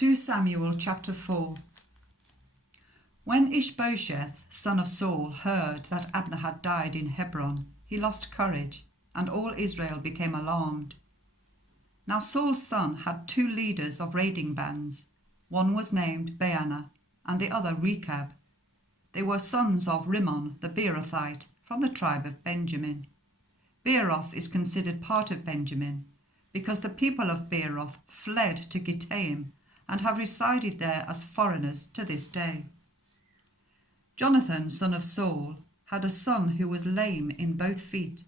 2 Samuel chapter 4. When Ish-Bosheth, son of Saul, heard that Abner had died in Hebron, he lost courage, and all Israel became alarmed. Now Saul's son had two leaders of raiding bands. One was named Baanah, and the other Rechab. They were sons of Rimmon the Beerothite, from the tribe of Benjamin. Beeroth is considered part of Benjamin, because the people of Beeroth fled to Gittaim, and have resided there as foreigners to this day. Jonathan, son of Saul, had a son who was lame in both feet.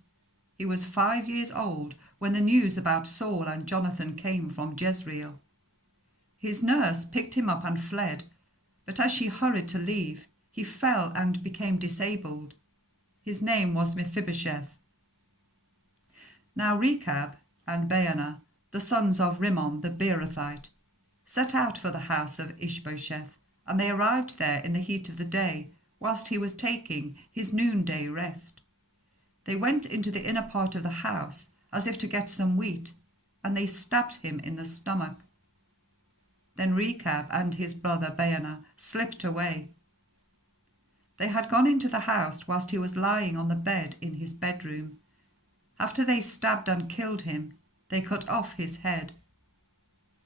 He was 5 years old when the news about Saul and Jonathan came from Jezreel. His nurse picked him up and fled, but as she hurried to leave, he fell and became disabled. His name was Mephibosheth. Now Rechab and Baanah, the sons of Rimmon the Beerothite, set out for the house of Ish-Bosheth, and they arrived there in the heat of the day, whilst he was taking his noonday rest. They went into the inner part of the house, as if to get some wheat, and they stabbed him in the stomach. Then Rechab and his brother Baanah slipped away. They had gone into the house whilst he was lying on the bed in his bedroom. After they stabbed and killed him, they cut off his head.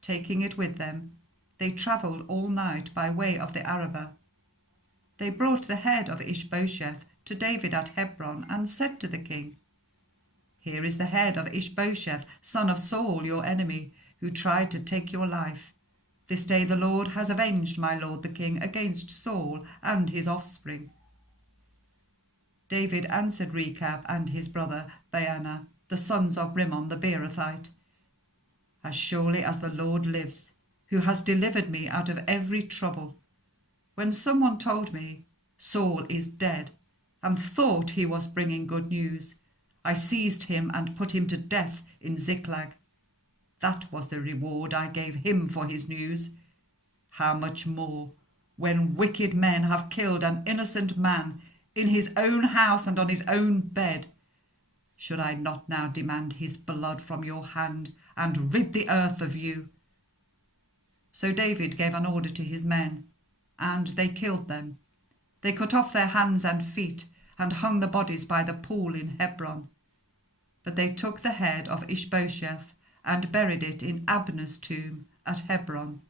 Taking it with them, they travelled all night by way of the Arabah. They brought the head of Ish-Bosheth to David at Hebron and said to the king, "Here is the head of Ish-Bosheth, son of Saul, your enemy, who tried to take your life. This day the Lord has avenged my lord the king against Saul and his offspring." David answered Rechab and his brother Baanah, the sons of Rimmon the Beerothite, "As surely as the Lord lives, who has delivered me out of every trouble, when someone told me, 'Saul is dead,' and thought he was bringing good news, I seized him and put him to death in Ziklag. That was the reward I gave him for his news. How much more, when wicked men have killed an innocent man in his own house and on his own bed? Should I not now demand his blood from your hand and rid the earth of you?" So David gave an order to his men, and they killed them. They cut off their hands and feet and hung the bodies by the pool in Hebron. But they took the head of Ish-Bosheth and buried it in Abner's tomb at Hebron.